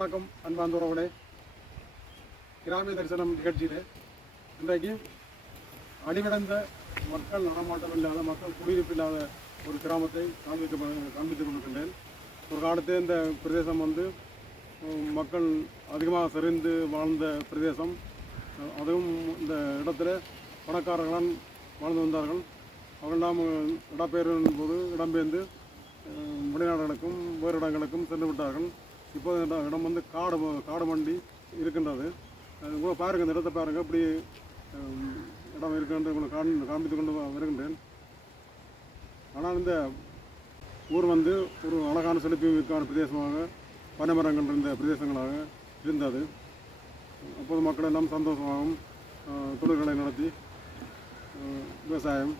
வணக்கம் அன்பார்ந்த உறவுகளே கிராமிய தரிசனம் நிகழ்ச்சியில் இன்றைக்கு அடிவடைந்த மக்கள் நடமாட்டம் இல்லாத மக்கள் குடியிருப்பு இல்லாத ஒரு கிராமத்தை காண்பிக்க காண்பித்துக் கொண்டிருக்கின்றேன். ஒரு காலத்தே இந்த பிரதேசம் வந்து மக்கள் அதிகமாக செறிந்து வாழ்ந்த பிரதேசம். அதுவும் இந்த இடத்துல பணக்காரர்களால் வாழ்ந்து வந்தார்கள். அவர்களெல்லாம் இடம்பெயர்வின் போது இடம்பெயர்ந்து வெளிநாடுகளுக்கும் வேறு இடங்களுக்கும் சென்று விட்டார்கள். இப்போது இந்த இடம் வந்து காடு காடு மண்டி இருக்கின்றது. உங்களை பாருங்கள் இந்த இடத்தை பாருங்கள் இப்படி இடம் இருக்கின்ற உங்களை காண் காண்பித்து கொண்டு வருகின்றேன். ஆனால் இந்த ஊர் வந்து ஒரு அழகான செழிப்புமிக்கான பிரதேசமாக பனைமரங்கள் இருந்த பிரதேசங்களாக இருந்தது. அப்போது மக்கள் எல்லாம் சந்தோஷமாகவும் தொழில்களை நடத்தி விவசாயம்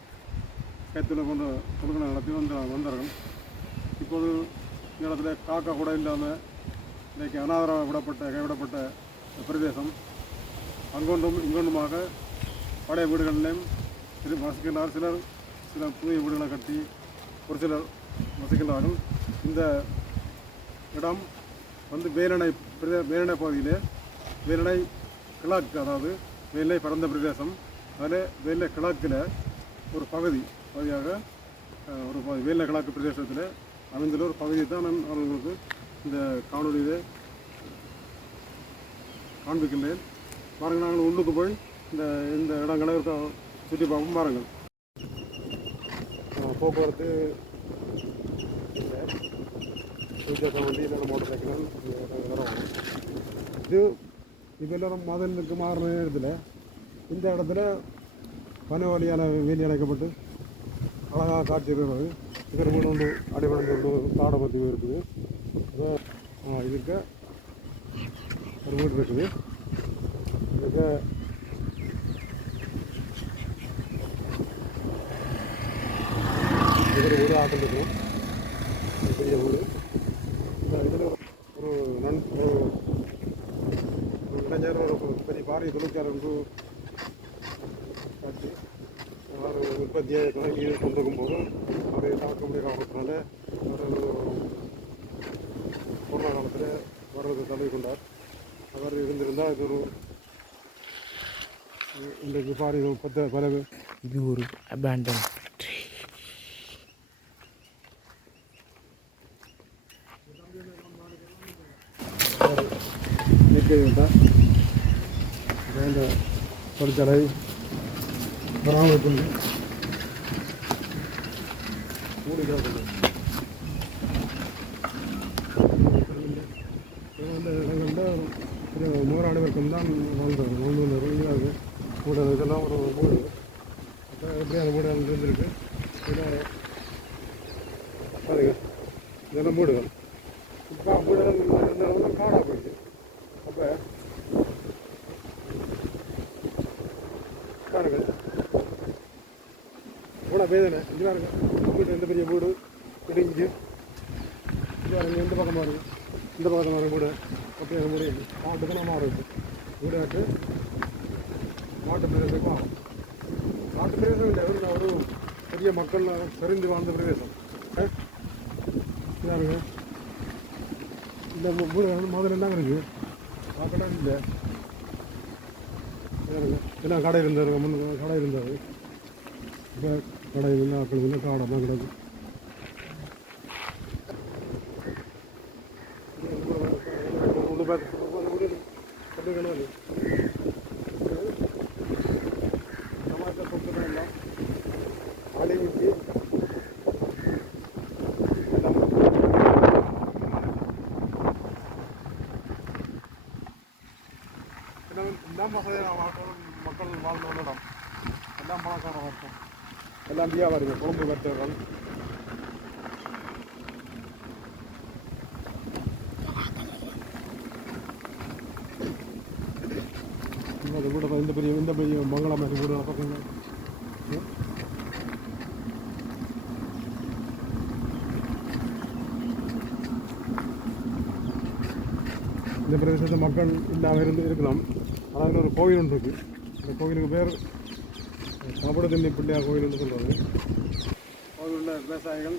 கைத்தொழில் போன்ற தொழில்களை நடத்தி வந்த வந்தார்கள். இப்போது இந்த இடத்துல காக்கா கூட இல்லாமல் இன்றைக்கு அனாதரவாக விடப்பட்ட கைவிடப்பட்ட பிரதேசம் அங்கொன்றும் இங்கொன்றுமாக பழைய வீடுகளிலும் இது வசிக்கின்றார். சிலர் சில புதிய வீடுகளை கட்டி ஒரு சிலர் வசிக்கின்றார்கள். இந்த இடம் வந்து வேலணை பிரதே வேலணை பகுதியிலே வேலணை கிழக்கு அதாவது வேலை பரந்த பிரதேசம். அதில் வேலை கிழக்கில் ஒரு பகுதி பகுதியாக ஒரு வேலை கிழக்கு பிரதேசத்தில் அமைந்துள்ள ஒரு பகுதியை தான் நான் அவர்களுக்கு இந்த காணொலியிலே காண்பிக்கின்றேன். பாருங்கள் நாங்கள் உள்ளுக்கு போய் இந்த இந்த இடங்களை இருக்க சுற்றி பார்ப்போம். பாருங்கள். போக்குவரத்து. இல்லை வண்டி இல்லைன்னா மோட்டர் சைக்கிள் வரும். இது இது எல்லாரும் மதலுக்கு மாறின இடத்துல. இந்த இடத்துல பனை வழியான வேலி அடைக்கப்பட்டு அழகாக காட்சி இருக்கிறது இதற்கு ஒன்று அடிபடைந்து ஒரு காடை பற்றி இருக்குது இதுக்கு ஒரு வீடு இருக்குது. இதுக்கு ஒரு வீடு ஆட்டம் இருக்கும் பெரிய வீடு இதில் ஒரு நன் ஒரு ஒரு இளைஞர் ஒரு பெரிய பாரிய தொழிற்சாலை ஒன்று காட்சி அவர் உற்பத்தியை தொடங்கி கொண்டிருக்கும் போது அவரை தாக்க முடிய காரணத்தினால அவர் கொரோனா காலத்தில் வர்றது தழுவி கொண்டார். அவர் இருந்திருந்தால் இது ஒரு இன்றைக்கு பாரி பத்த பல இது ஒரு அபேண்டன் இயற்கை தான் இந்த தொழிற்சாலை பராமரிப்பு இந்த இடங்களில் ஒரு நூறாண்டு வரைக்கும் தான் வாழ்ந்தது. வாழ்ந்து வந்தது கூட இதெல்லாம் ஒரு மூடு அப்போ எப்படி அந்த மூடு அங்கே இருந்திருக்கு? இதில் பாருங்க. இதெல்லாம் மூடுகள் இப்போ மூடுகள் இருந்தாலும் காடாக போயிடுச்சு. அப்போ பாருங்க. இவ்வளோ வேதனை இது பாருங்க. வீட்டு எந்த பெரிய வீடு இடிஞ்சு. இது பாருங்க எந்த பக்கமாக இருக்குது இந்த பக்கமாக இருக்குது வீடு. அப்படியே அந்த வீடு மாட்டு தான் மாறும் இப்போ வீடு ஆட்டு மாட்டு பிரதேசம். மாட்டு பிரதேசம் இல்லை. ஒரு ஒரு பெரிய மக்கள் செறிந்து வாழ்ந்த பிரதேசம். யாருங்க இந்த ஊர் வீடு வந்து முதல்ல என்ன இருக்கு? பார்க்கலாம் இல்லை. என்ன கடை இருந்தார் முன்ன கடை இருந்தார் இப்போ கடை இல்லை ஆக்கள் இல்லை காடெல்லாம் கிடக்கு உள்ள பார்த்து கொண்டு கிடக்கு டமாட்டா தொட்டு எல்லாம் ஆளை ஊற்றி எல்லாம் எல்லாம் வசதியான மக்கள் வாழ்ந்த ஒரு இடம் எல்லாம் பணக்கார வர்க்கம் எல்லாம் வியாபாரிகள் குழம்பு வர்த்தகர்கள் இந்த வீடு இந்த பெரிய இந்த பெரிய மங்கள மாதிரி கூட பக்கம் இந்த பிரதேசத்தில் மக்கள் இல்லாமல் இருந்து இருக்கலாம். அதில் ஒரு கோவில் ஒன்று இருக்குது அந்த கோவிலுக்கு பேர் கபடதண்ணி பிள்ளையார் கோவில்னு சொல்கிறது கோவில் உள்ள விவசாயிகள்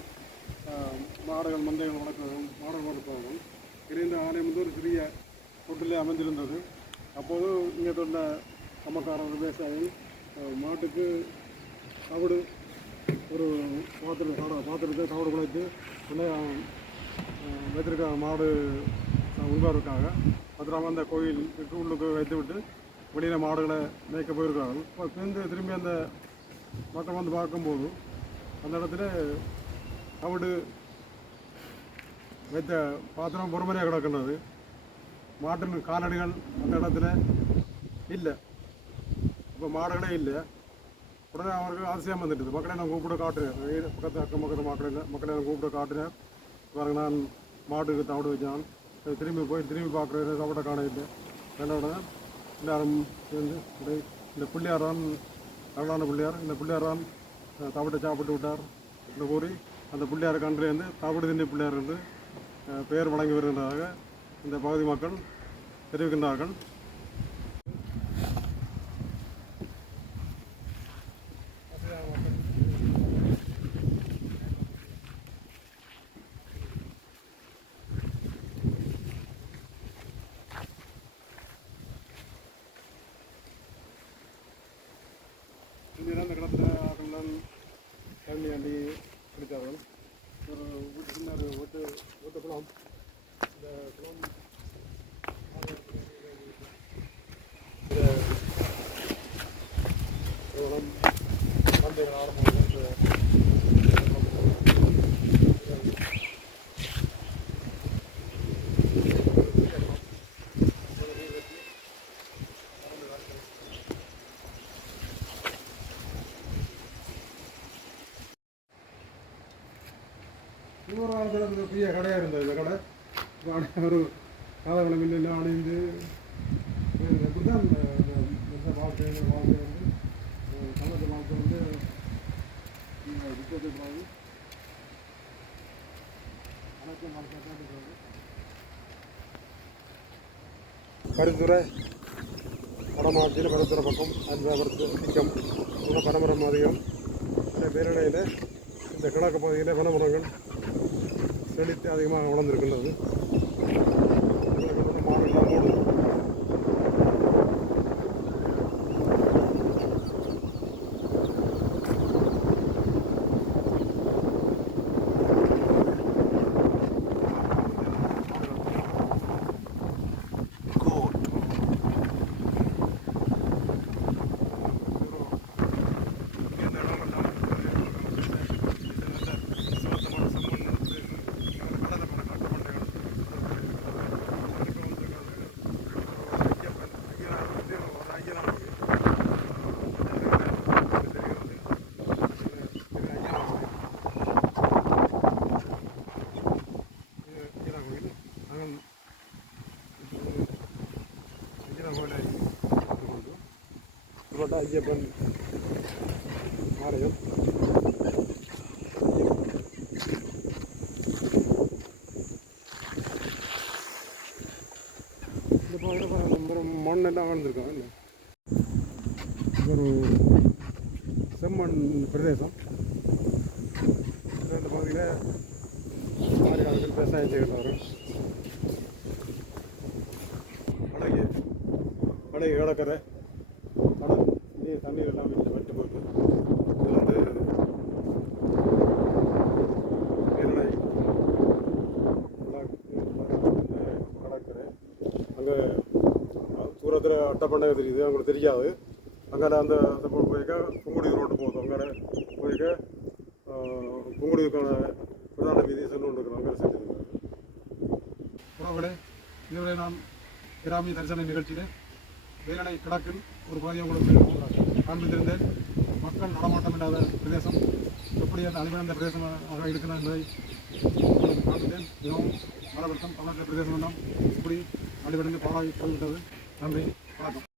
மாடுகள் மந்தைகள் வளர்க்கவும் மாடல் வளர்ப்பவர்கள் இருந்த ஆலயம் வந்து ஒரு சிறிய தொட்டிலே அமைந்திருந்தது. அப்போது இங்கே சொன்ன கம்மக்காரர் விவசாயி மாட்டுக்கு தவிடு ஒரு பாத்திரம் சாட பாத்திரத்தை தவிடு குழைத்து உடனே வைத்திருக்க மாடு உண்பதற்காக பத்திரமா அந்த கோயிலுக்கு உள்ளுக்கு வைத்து விட்டு வெளியில் மாடுகளை மேய்க்க போயிருக்கிறார்கள் இப்போ சேர்ந்து திரும்பி அந்த மட்டம் வந்து பார்க்கும்போது அந்த இடத்துல தவிடு வைத்த பாத்திரம் பொறுமறையாக கிடக்கின்றது. மாட்டின் காலடிகள் அந்த இடத்துல இல்லை. இப்போ மாடுகளே இல்லை. உடனே அவருக்கு அதிசயம் வந்துட்டுது. மக்களை நான் கூப்பிட காட்டுறேன். பக்கத்து அக்கம் பக்கத்து மக்களை மக்களை நான் கூப்பிட காட்டுறேன். பாருங்க நான் மாட்டுக்கு தவிடு வச்சான். திரும்பி போய் திரும்பி பார்க்குறேன். தவிட காண இல்லை என்னோட எல்லாரும் சேர்ந்து அப்படியே இந்த பிள்ளையார் தான் அழகான பிள்ளையார். இந்த பிள்ளையார் தான் அஹ், தவிட்டை சாப்பிட்டு விட்டார் என்று கூறி அந்த பிள்ளையார் கன்றிலேருந்து தவிடு திண்ணி பிள்ளையார் என்று பெயர் வழங்கி வருகின்றதாக இந்த பகுதி மக்கள் தெரிவிக்கின்றார்கள் இந்த இந்த கிடத்துல ஆக்கெல்லாம் தண்ணி அண்டி குடித்தார்கள் ஒரு வீட்டு சின்ன ஒரு வீட்டு வீட்டு குளம் இந்த குளம் இந்த குளம் பண்டைய ஆரம்பம் ஒரு காலத்தில் பெரிய கடையாக இருந்தது இந்த கடை? இப்ப ஒரு காலகலம் இல்லை அணிந்து. இப்படி தான் இந்த வாழ்க்கை வாழ்க்கை வந்து தமிழக வந்து கருத்துறை வடமாவட்டத்தில் கருத்துறை பக்கம் அஞ்சாபுரத்து திக்கம் இன்னும் பனமரம் அதிகம் இந்த இந்த கிழக்கு பகுதியில் வனமரங்கள் செழித்து அதிகமாக வளர்ந்துருக்கின்றது. ஐயப்பன் ஆலயம் இந்த பகுதியில் பாருங்க, மண்ணெல்லாம் வாழ்ந்துருக்கோம் இல்லை ஒரு செம்மண் பிரதேசம். இந்த பகுதியில் ஆறுகாலத்தில் விவசாயம் செய்கிறார்கள் அழகிய படகு கடற்கரை. கடல் நீர் தண்ணீர் எல்லாம் விட்டு விட்டு போகுது இது வந்து பேரணை கடற்கரை அங்கே தூரத்தில் அட்டப்பண்டை தெரியுது அவங்களுக்கு தெரியாது. அங்கே அந்த அந்த போய்க்க புங்குடி ரோட்டு போகுது. அங்கே போய்க்க புங்குடிக்கான பிரதான வீதியை சென்று கொண்டு அங்கே செஞ்சிருக்காங்க உறவுகளே இதுவரை நாம் கிராமிய தரிசன நிகழ்ச்சியில் வேலனை கிழக்கில் ஒரு பகுதியை உங்களுக்கு காண்பித்திருந்தேன் மக்கள் நடமாட்டம் இல்லாத பிரதேசம் எப்படி அந்த அழிவடைந்த பிரதேசமாக இருக்கிறது என்பதை உங்களுக்கு காண்பித்தேன். மிகவும் பல வருஷம் தமிழக பிரதேசம் எல்லாம் இப்படி அழிவடைந்து பாழாகி போய்விட்டது. நன்றி.